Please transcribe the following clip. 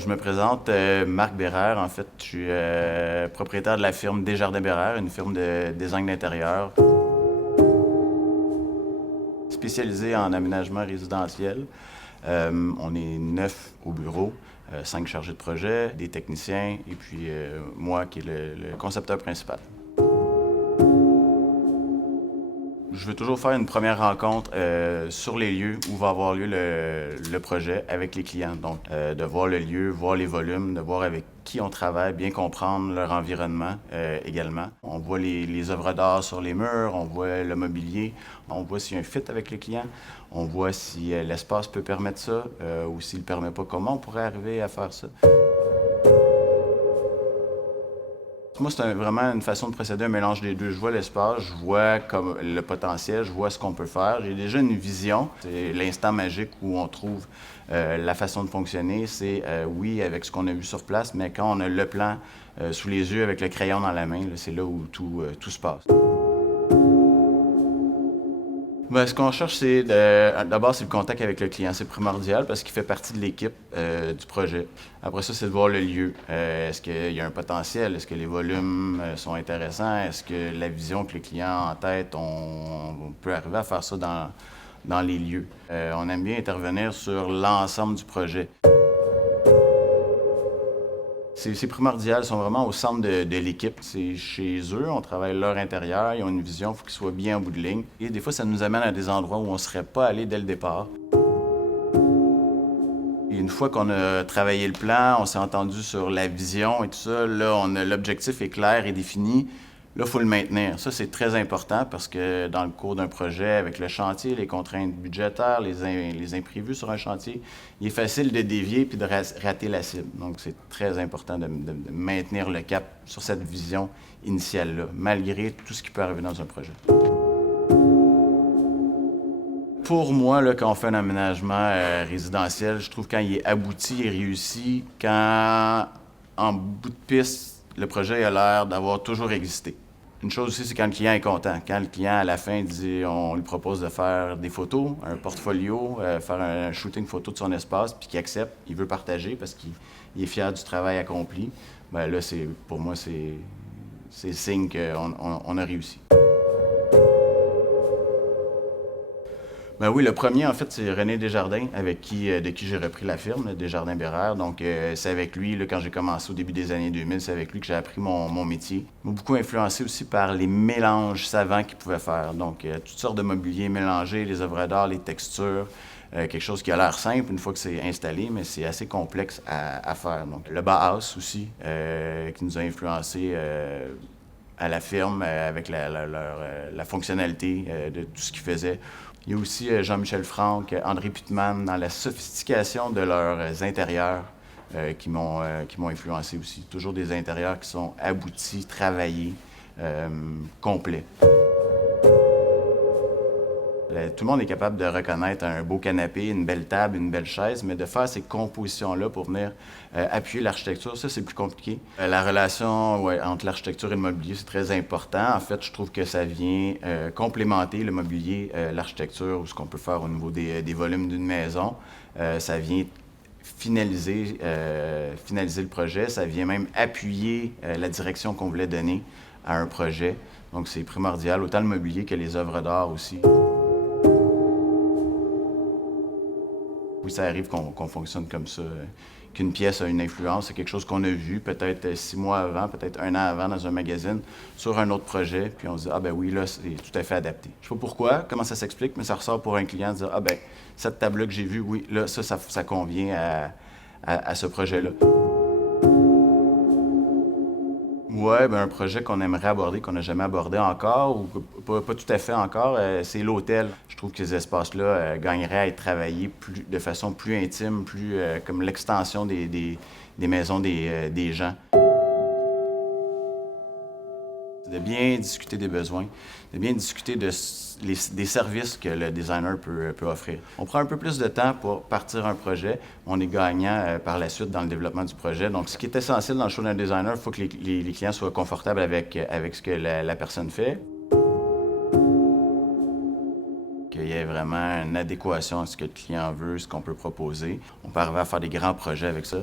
Je me présente, Marc Bérère. En fait, je suis propriétaire de la firme Desjardins Bérère, une firme de design d'intérieur spécialisée en aménagement résidentiel. On est 9 au bureau, 5 chargés de projet, des techniciens et puis moi qui est le concepteur principal. Je veux toujours faire une première rencontre sur les lieux où va avoir lieu le projet avec les clients. Donc, de voir le lieu, voir les volumes, de voir avec qui on travaille, bien comprendre leur environnement également. On voit les œuvres d'art sur les murs, on voit le mobilier, on voit s'il y a un fit avec le client, on voit si l'espace peut permettre ça ou s'il ne le permet pas, comment on pourrait arriver à faire ça. Moi, c'est vraiment une façon de procéder, un mélange des deux. Je vois l'espace, je vois comme le potentiel, je vois ce qu'on peut faire. J'ai déjà une vision. C'est l'instant magique où on trouve la façon de fonctionner. C'est, oui, avec ce qu'on a vu sur place, mais quand on a le plan sous les yeux avec le crayon dans la main, c'est là où tout se passe. Ben, ce qu'on cherche, c'est d'abord, c'est le contact avec le client. C'est primordial parce qu'il fait partie de l'équipe du projet. Après ça, c'est de voir le lieu. Est-ce qu'il y a un potentiel? Est-ce que les volumes sont intéressants? Est-ce que la vision que le client a en tête, on peut arriver à faire ça dans les lieux? On aime bien intervenir sur l'ensemble du projet. C'est primordial, ils sont vraiment au centre de l'équipe. C'est chez eux, on travaille leur intérieur, ils ont une vision, il faut qu'ils soient bien en bout de ligne. Et des fois, ça nous amène à des endroits où on ne serait pas allé dès le départ. Et une fois qu'on a travaillé le plan, on s'est entendu sur la vision et tout ça, là, l'objectif est clair et défini. Là, il faut le maintenir. Ça, c'est très important parce que dans le cours d'un projet, avec le chantier, les contraintes budgétaires, les imprévus sur un chantier, il est facile de dévier puis de rater la cible. Donc, c'est très important de maintenir le cap sur cette vision initiale-là, malgré tout ce qui peut arriver dans un projet. Pour moi, là, quand on fait un aménagement résidentiel, je trouve quand il est abouti et réussi, quand en bout de piste, le projet a l'air d'avoir toujours existé. Une chose aussi, c'est quand le client est content. Quand le client, à la fin, dit, on lui propose de faire des photos, un portfolio, faire un shooting photo de son espace, puis qu'il accepte, il veut partager parce qu'il est fier du travail accompli, ben là, pour moi, c'est signe qu'on a réussi. Ben oui, le premier, en fait, c'est René Desjardins, de qui j'ai repris la firme, là, Desjardins Bérère. Donc, c'est avec lui, là, quand j'ai commencé au début des années 2000, c'est avec lui que j'ai appris mon métier. Il m'a beaucoup influencé aussi par les mélanges savants qu'il pouvait faire. Donc, toutes sortes de mobilier mélangés, les œuvres d'art, les textures. Quelque chose qui a l'air simple une fois que c'est installé, mais c'est assez complexe à faire. Donc, le Bauhaus aussi, qui nous a influencé à la firme avec la fonctionnalité de tout ce qu'ils faisaient. Il y a aussi Jean-Michel Franck, André Putman dans la sophistication de leurs intérieurs qui m'ont influencé aussi. Toujours des intérieurs qui sont aboutis, travaillés, complets. Tout le monde est capable de reconnaître un beau canapé, une belle table, une belle chaise, mais de faire ces compositions-là pour venir appuyer l'architecture, ça, c'est plus compliqué. La relation entre l'architecture et le mobilier, c'est très important. En fait, je trouve que ça vient complémenter le mobilier, l'architecture, ou ce qu'on peut faire au niveau des volumes d'une maison. Ça vient finaliser le projet, ça vient même appuyer la direction qu'on voulait donner à un projet. Donc, c'est primordial, autant le mobilier que les œuvres d'art aussi. Oui, ça arrive qu'on fonctionne comme ça, qu'une pièce a une influence, c'est quelque chose qu'on a vu peut-être 6 mois avant, peut-être 1 an avant dans un magazine, sur un autre projet, puis on se dit, ah ben oui, là, c'est tout à fait adapté. Je sais pas pourquoi, comment ça s'explique, mais ça ressort pour un client de dire, ah ben, cette table-là que j'ai vue, oui, là, ça convient à ce projet-là. Ouais, ben un projet qu'on aimerait aborder, qu'on n'a jamais abordé encore, ou pas tout à fait encore, c'est l'hôtel. Je trouve que ces espaces-là gagneraient à être travaillés de façon plus intime, plus comme l'extension des maisons des gens. De bien discuter des besoins, de bien discuter des services que le designer peut offrir. On prend un peu plus de temps pour partir un projet. On est gagnant par la suite dans le développement du projet. Donc, ce qui est essentiel dans le choix d'un designer, il faut que les clients soient confortables avec ce que la personne fait. Qu'il y ait vraiment une adéquation à ce que le client veut, ce qu'on peut proposer. On peut arriver à faire des grands projets avec ça.